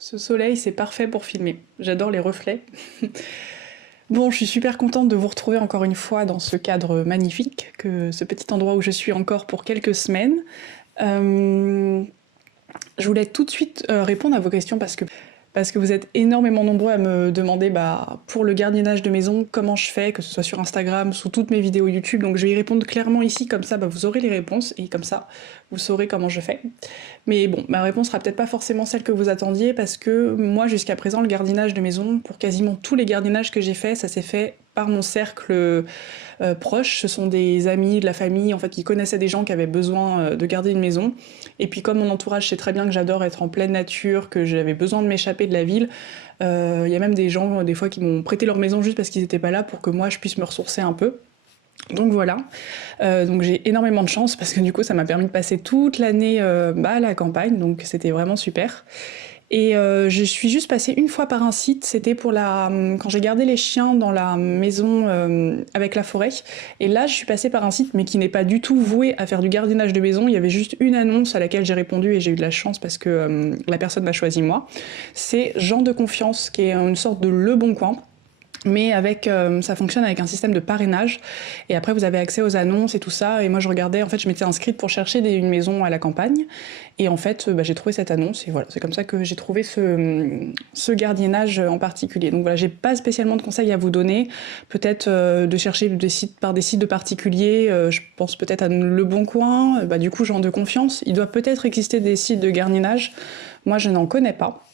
Ce soleil, c'est parfait pour filmer. J'adore les reflets. Bon, je suis super contente de vous retrouver encore une fois dans ce cadre magnifique, que ce petit endroit où je suis encore pour quelques semaines. Euh, je voulais tout de suite répondre à vos questions parce que vous êtes énormément nombreux à me demander pour le gardiennage de maison comment je fais, que ce soit sur Instagram, sous toutes mes vidéos YouTube. Donc je vais y répondre clairement ici, comme ça vous aurez les réponses et comme ça vous saurez comment je fais. Mais bon, ma réponse sera peut-être pas forcément celle que vous attendiez parce que moi jusqu'à présent le gardiennage de maison, pour quasiment tous les gardiennages que j'ai fait, ça s'est fait par mon cercle proche. Ce sont des amis, de la famille, en fait, qui connaissaient des gens qui avaient besoin de garder une maison. Et puis comme mon entourage sait très bien que j'adore être en pleine nature, que j'avais besoin de m'échapper de la ville, y a même des gens des fois qui m'ont prêté leur maison juste parce qu'ils n'étaient pas là pour que moi je puisse me ressourcer un peu. Donc voilà, donc j'ai énormément de chance parce que du coup ça m'a permis de passer toute l'année à la campagne, donc c'était vraiment super. Et je suis juste passée une fois par un site, c'était pour quand j'ai gardé les chiens dans la maison avec la forêt. Et là je suis passée par un site mais qui n'est pas du tout voué à faire du gardiennage de maison. Il y avait juste une annonce à laquelle j'ai répondu et j'ai eu de la chance parce que la personne m'a choisi moi. C'est Gens de Confiance, qui est une sorte de Le Bon Coin. Mais ça fonctionne avec un système de parrainage et après vous avez accès aux annonces et tout ça. Et moi je regardais, en fait je m'étais inscrite pour chercher une maison à la campagne et en fait j'ai trouvé cette annonce et voilà, c'est comme ça que j'ai trouvé ce gardiennage en particulier. Donc voilà, j'ai pas spécialement de conseils à vous donner, peut-être de chercher des sites de particuliers, je pense peut-être à Le Bon Coin, du coup Gens de Confiance. Il doit peut-être exister des sites de gardiennage, moi je n'en connais pas.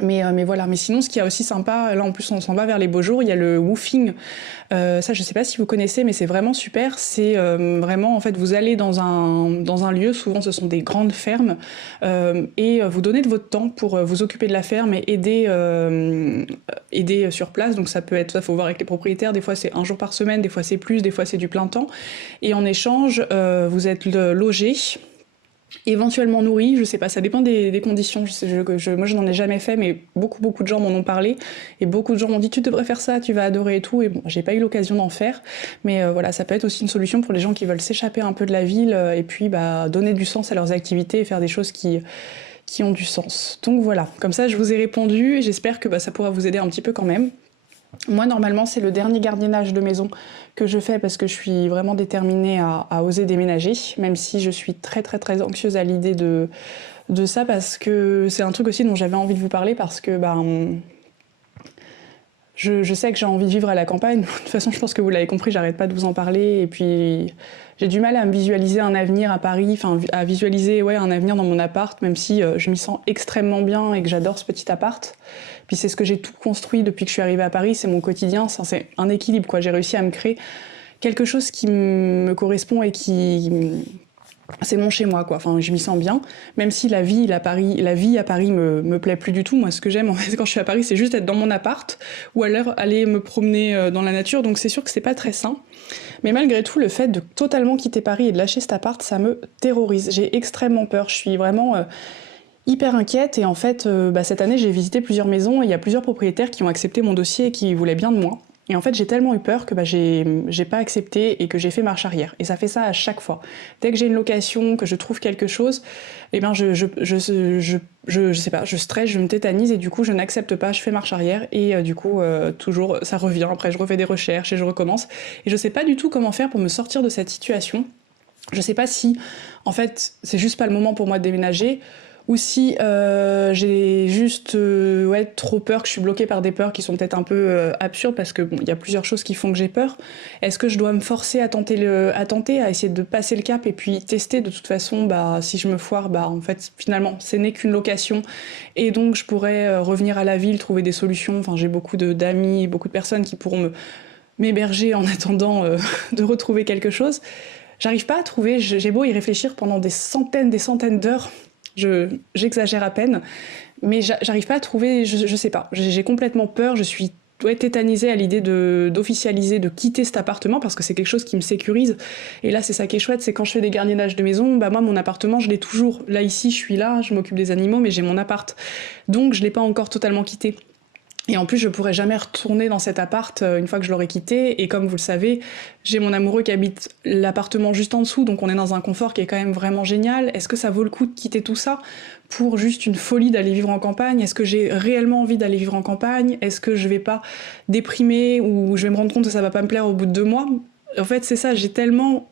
Mais voilà, mais sinon ce qui est aussi sympa, là en plus on s'en va vers les beaux jours, il y a le woofing, ça je sais pas si vous connaissez mais c'est vraiment super, c'est vraiment en fait vous allez dans un lieu, souvent ce sont des grandes fermes, et vous donnez de votre temps pour vous occuper de la ferme et aider sur place, donc ça peut être, ça faut voir avec les propriétaires, des fois c'est un jour par semaine, des fois c'est plus, des fois c'est du plein temps, et en échange vous êtes logé, éventuellement nourri, je sais pas, ça dépend des conditions. Moi, je n'en ai jamais fait, mais beaucoup de gens m'en ont parlé. Et beaucoup de gens m'ont dit, tu devrais faire ça, tu vas adorer et tout. Et bon, j'ai pas eu l'occasion d'en faire. Mais voilà, ça peut être aussi une solution pour les gens qui veulent s'échapper un peu de la ville et puis donner du sens à leurs activités et faire des choses qui ont du sens. Donc voilà, comme ça, je vous ai répondu et j'espère que ça pourra vous aider un petit peu quand même. Moi, normalement, c'est le dernier gardiennage de maison que je fais parce que je suis vraiment déterminée à oser déménager, même si je suis très anxieuse à l'idée de ça, parce que c'est un truc aussi dont j'avais envie de vous parler, parce que je sais que j'ai envie de vivre à la campagne. De toute façon, je pense que vous l'avez compris, j'arrête pas de vous en parler. Et puis, j'ai du mal à me visualiser un avenir à Paris, enfin, à visualiser un avenir dans mon appart, même si je m'y sens extrêmement bien et que j'adore ce petit appart. Puis c'est ce que j'ai tout construit depuis que je suis arrivée à Paris, c'est mon quotidien, c'est un équilibre, quoi. J'ai réussi à me créer quelque chose qui me correspond et c'est mon chez moi, quoi. Enfin, je m'y sens bien, même si la vie à Paris me plaît plus du tout. Moi, ce que j'aime en fait quand je suis à Paris, c'est juste être dans mon appart ou alors aller me promener dans la nature. Donc c'est sûr que c'est pas très sain. Mais malgré tout, le fait de totalement quitter Paris et de lâcher cet appart, ça me terrorise. J'ai extrêmement peur. Je suis vraiment hyper inquiète et en fait, cette année, j'ai visité plusieurs maisons et il y a plusieurs propriétaires qui ont accepté mon dossier et qui voulaient bien de moi. Et en fait, j'ai tellement eu peur que j'ai pas accepté et que j'ai fait marche arrière. Et ça fait ça à chaque fois. Dès que j'ai une location, que je trouve quelque chose, eh ben je sais pas, je stresse, je me tétanise et du coup je n'accepte pas, je fais marche arrière et du coup toujours ça revient. Après je refais des recherches et je recommence. Et je sais pas du tout comment faire pour me sortir de cette situation. Je sais pas si en fait c'est juste pas le moment pour moi de déménager ou si j'ai juste trop peur, que je suis bloquée par des peurs qui sont peut-être un peu absurdes parce que bon, il y a plusieurs choses qui font que j'ai peur. Est-ce que je dois me forcer à tenter, à essayer de passer le cap et puis tester de toute façon, si je me foire, en fait finalement ce n'est qu'une location et donc je pourrais revenir à la ville, trouver des solutions. Enfin j'ai beaucoup d'amis, beaucoup de personnes qui pourront m'héberger en attendant de retrouver quelque chose. J'arrive pas à trouver, j'ai beau y réfléchir pendant des centaines d'heures, j'exagère à peine, mais j'arrive pas à trouver, je sais pas, j'ai complètement peur, je suis tétanisée à l'idée d'officialiser, de quitter cet appartement parce que c'est quelque chose qui me sécurise. Et là, c'est ça qui est chouette, c'est quand je fais des gardiennages de maison, moi, mon appartement, je l'ai toujours. Là, ici, je suis là, je m'occupe des animaux, mais j'ai mon appart. Donc, je l'ai pas encore totalement quitté. Et en plus, je pourrais jamais retourner dans cet appart une fois que je l'aurai quitté. Et comme vous le savez, j'ai mon amoureux qui habite l'appartement juste en dessous, donc on est dans un confort qui est quand même vraiment génial. Est-ce que ça vaut le coup de quitter tout ça pour juste une folie d'aller vivre en campagne? Est-ce que j'ai réellement envie d'aller vivre en campagne? Est-ce que je vais pas déprimer ou je vais me rendre compte que ça va pas me plaire au bout de 2 mois? En fait, c'est ça, j'ai tellement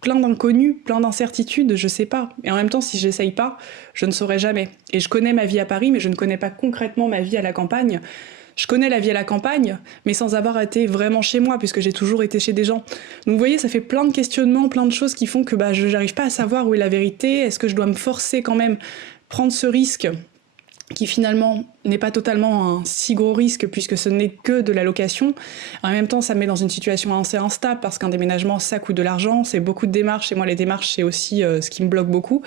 plein d'inconnus, plein d'incertitudes, je sais pas. Et en même temps, si j'essaye pas, je ne saurai jamais. Et je connais ma vie à Paris, mais je ne connais pas concrètement ma vie à la campagne. Je connais la vie à la campagne, mais sans avoir été vraiment chez moi, puisque j'ai toujours été chez des gens. Donc vous voyez, ça fait plein de questionnements, plein de choses qui font que je n'arrive pas à savoir où est la vérité. Est-ce que je dois me forcer quand même, prendre ce risque qui finalement n'est pas totalement un si gros risque puisque ce n'est que de la location. En même temps, ça me met dans une situation assez instable parce qu'un déménagement, ça coûte de l'argent, c'est beaucoup de démarches et moi les démarches, c'est aussi ce qui me bloque beaucoup.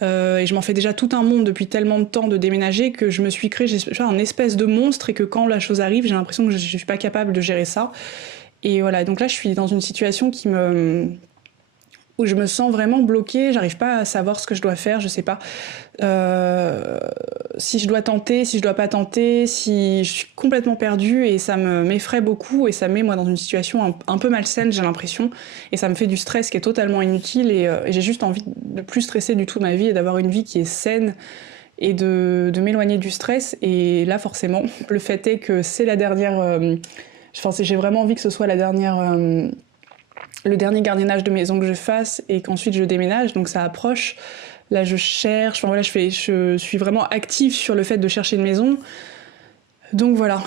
Et je m'en fais déjà tout un monde depuis tellement de temps de déménager que je me suis créé un espèce de monstre et que quand la chose arrive, j'ai l'impression que je suis pas capable de gérer ça. Et voilà, donc là je suis dans une situation où je me sens vraiment bloquée, j'arrive pas à savoir ce que je dois faire, je sais pas si je dois tenter, si je dois pas tenter, si je suis complètement perdue et ça m'effraie beaucoup et ça me met moi dans une situation un peu malsaine, j'ai l'impression, et ça me fait du stress qui est totalement inutile et j'ai juste envie de plus stresser du tout de ma vie et d'avoir une vie qui est saine et de m'éloigner du stress. Et là forcément, le fait est que c'est la dernière... j'ai vraiment envie que ce soit la dernière... le dernier gardiennage de maison que je fasse et qu'ensuite je déménage, donc ça approche. Là je cherche, enfin voilà, je suis vraiment active sur le fait de chercher une maison. Donc voilà.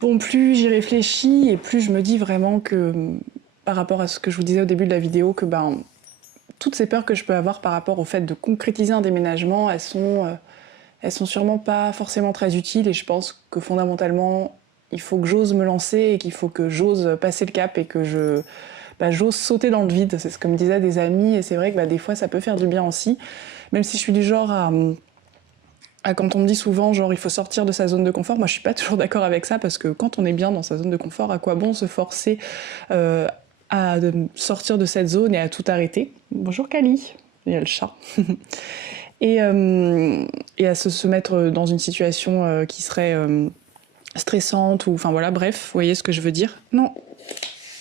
Bon, plus j'y réfléchis et plus je me dis vraiment que, par rapport à ce que je vous disais au début de la vidéo, que toutes ces peurs que je peux avoir par rapport au fait de concrétiser un déménagement, elles sont sûrement pas forcément très utiles et je pense que fondamentalement, il faut que j'ose me lancer et qu'il faut que j'ose passer le cap et que j'ose sauter dans le vide. C'est ce que me disaient des amis et c'est vrai que des fois ça peut faire du bien aussi, même si je suis du genre quand on me dit souvent genre il faut sortir de sa zone de confort, moi je suis pas toujours d'accord avec ça parce que quand on est bien dans sa zone de confort, à quoi bon se forcer à sortir de cette zone et à tout arrêter. Bonjour Kali, il y a le chat. et à se mettre dans une situation qui serait stressante ou enfin voilà, bref, vous voyez ce que je veux dire. Non,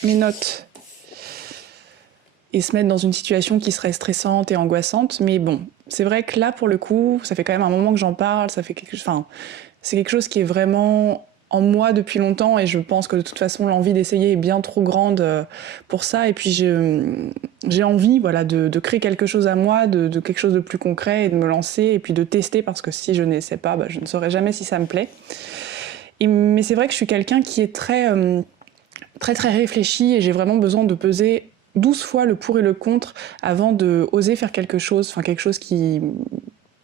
mes notes. et se mettre dans une situation qui serait stressante et angoissante. Mais bon, c'est vrai que là, pour le coup, ça fait quand même un moment que j'en parle, ça fait c'est quelque chose qui est vraiment en moi depuis longtemps, et je pense que de toute façon l'envie d'essayer est bien trop grande pour ça. Et puis j'ai envie, voilà, de créer quelque chose à moi, de quelque chose de plus concret, et de me lancer et puis de tester, parce que si je n'essaie pas, je ne saurais jamais si ça me plaît. Mais c'est vrai que je suis quelqu'un qui est très très réfléchi, et j'ai vraiment besoin de peser 12 fois le pour et le contre avant de oser faire quelque chose, quelque chose qui...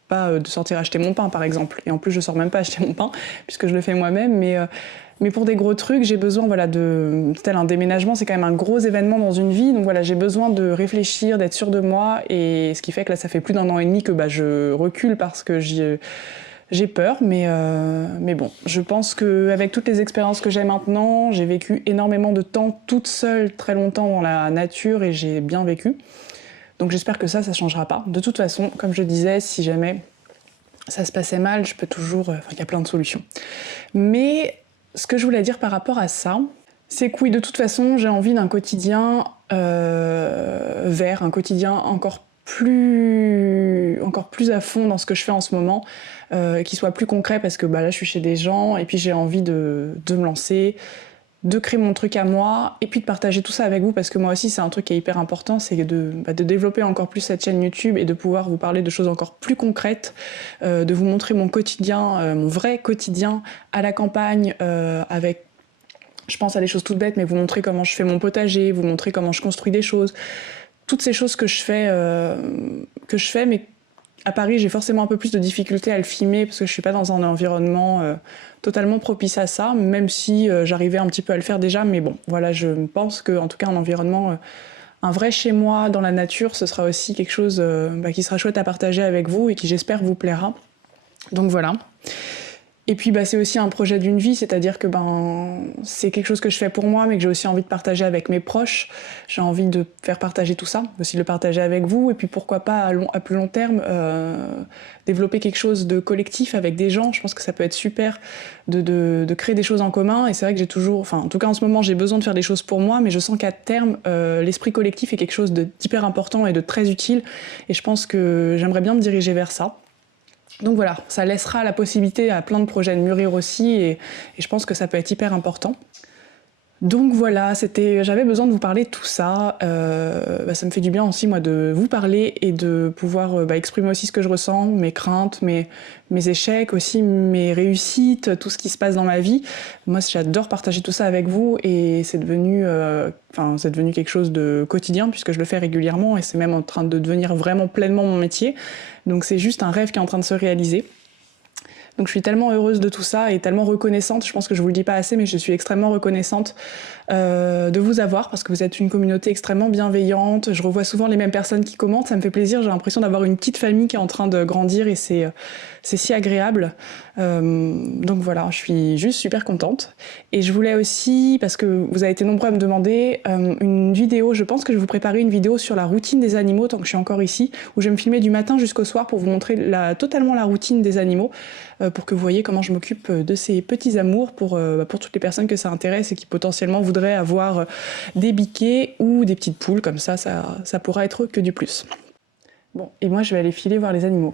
pas de sortir acheter mon pain par exemple, et en plus je sors même pas acheter mon pain puisque je le fais moi-même, mais pour des gros trucs j'ai besoin, voilà, tel un déménagement, c'est quand même un gros événement dans une vie, donc voilà, j'ai besoin de réfléchir, d'être sûre de moi, et ce qui fait que là ça fait plus d'1 an et demi que je recule parce que j'ai peur, mais bon, je pense qu'avec toutes les expériences que j'ai maintenant, j'ai vécu énormément de temps toute seule très longtemps dans la nature, et j'ai bien vécu. Donc j'espère que ça changera pas. De toute façon, comme je disais, si jamais ça se passait mal, je peux toujours... il y a plein de solutions. Mais ce que je voulais dire par rapport à ça, c'est que oui, de toute façon, j'ai envie d'un quotidien un quotidien encore plus à fond dans ce que je fais en ce moment, qui soit plus concret, parce que là je suis chez des gens, et puis j'ai envie de me lancer, de créer mon truc à moi, et puis de partager tout ça avec vous, parce que moi aussi c'est un truc qui est hyper important, c'est de développer encore plus cette chaîne YouTube, et de pouvoir vous parler de choses encore plus concrètes, de vous montrer mon quotidien, mon vrai quotidien à la campagne, avec... Je pense à des choses toutes bêtes, mais vous montrer comment je fais mon potager, vous montrer comment je construis des choses, toutes ces choses que je fais, mais à Paris, j'ai forcément un peu plus de difficultés à le filmer, parce que je suis pas dans un environnement totalement propice à ça, même si j'arrivais un petit peu à le faire déjà, mais bon, voilà, je pense qu'en tout cas un environnement, un vrai chez moi dans la nature, ce sera aussi quelque chose qui sera chouette à partager avec vous, et qui j'espère vous plaira. Donc voilà. Et puis c'est aussi un projet d'une vie, c'est-à-dire que c'est quelque chose que je fais pour moi, mais que j'ai aussi envie de partager avec mes proches. J'ai envie de faire partager tout ça, aussi de le partager avec vous, et puis pourquoi pas à plus long terme développer quelque chose de collectif avec des gens. Je pense que ça peut être super de créer des choses en commun, et c'est vrai que j'ai toujours, en tout cas en ce moment, j'ai besoin de faire des choses pour moi, mais je sens qu'à terme, l'esprit collectif est quelque chose d'hyper important et de très utile, et je pense que j'aimerais bien me diriger vers ça. Donc voilà, ça laissera la possibilité à plein de projets de mûrir aussi, et je pense que ça peut être hyper important. Donc voilà, j'avais besoin de vous parler de tout ça. Ça me fait du bien aussi, moi, de vous parler, et de pouvoir exprimer aussi ce que je ressens, mes craintes, mes échecs aussi, mes réussites, tout ce qui se passe dans ma vie. Moi, j'adore partager tout ça avec vous, et c'est devenu quelque chose de quotidien, puisque je le fais régulièrement, et c'est même en train de devenir vraiment pleinement mon métier. Donc c'est juste un rêve qui est en train de se réaliser. Donc je suis tellement heureuse de tout ça, et tellement reconnaissante, je pense que je vous le dis pas assez, mais je suis extrêmement reconnaissante de vous avoir, parce que vous êtes une communauté extrêmement bienveillante. Je revois souvent les mêmes personnes qui commentent, ça me fait plaisir, j'ai l'impression d'avoir une petite famille qui est en train de grandir, et c'est si agréable. Donc voilà, je suis juste super contente. Et je voulais aussi, parce que vous avez été nombreux à me demander, une vidéo, je pense que je vais vous préparer une vidéo sur la routine des animaux tant que je suis encore ici, où je vais me filmer du matin jusqu'au soir pour vous montrer totalement la routine des animaux, pour que vous voyez comment je m'occupe de ces petits amours, pour toutes les personnes que ça intéresse et qui potentiellement voudraient avoir des biquets ou des petites poules, comme ça pourra être que du plus. Bon, et moi je vais aller filer voir les animaux.